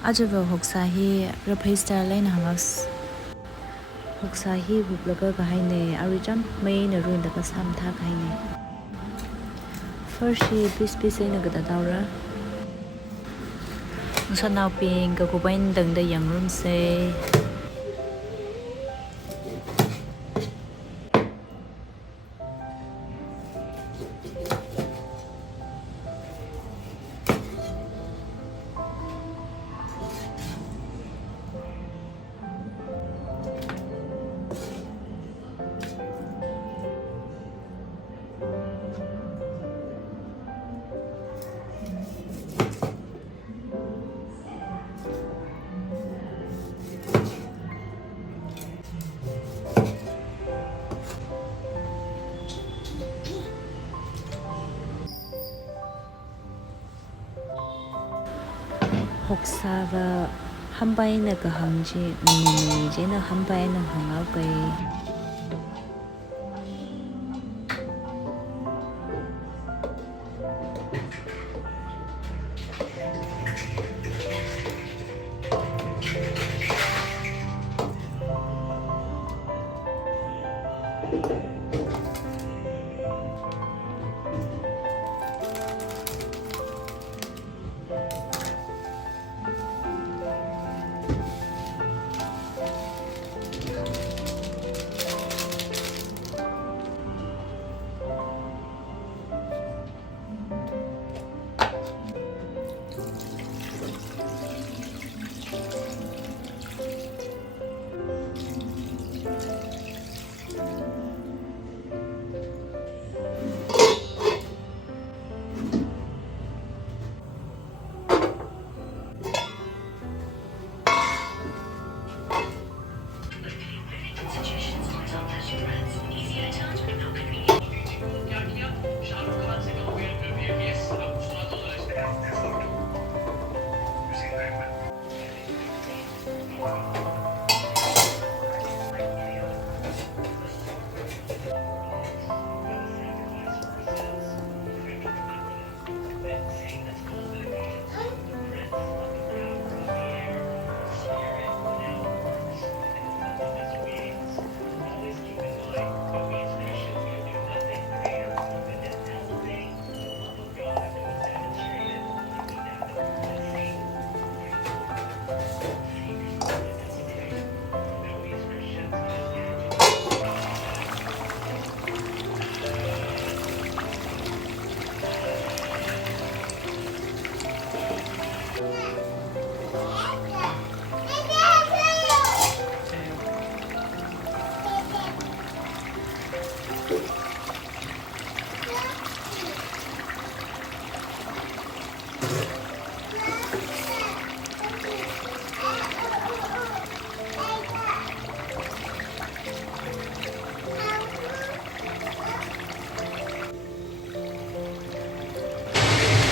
Ajaba hoksahi rapaista lain hangas hoksahi huplaga kahaine arijam main ruin daga samtha kahaine first piece na gada daura sanau ping ka kubain dangda yang room se hoksaga hambai na ka hangji ni je na hambai na hangau kai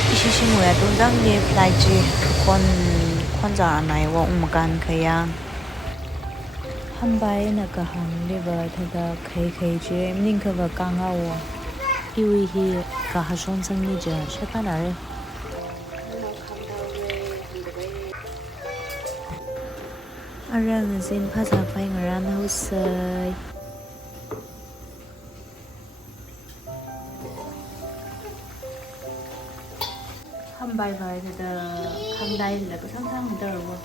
Isisimula tundang ni flight ji kon za nai wa umkan khayang hambai na ka hang liver thada khai je ning ka ka nga wa iwi hi ka ha son sang ni je shata na re arang zin phasa phai ngaran hausai hambai vai thada khamdai la ka sang sang da ro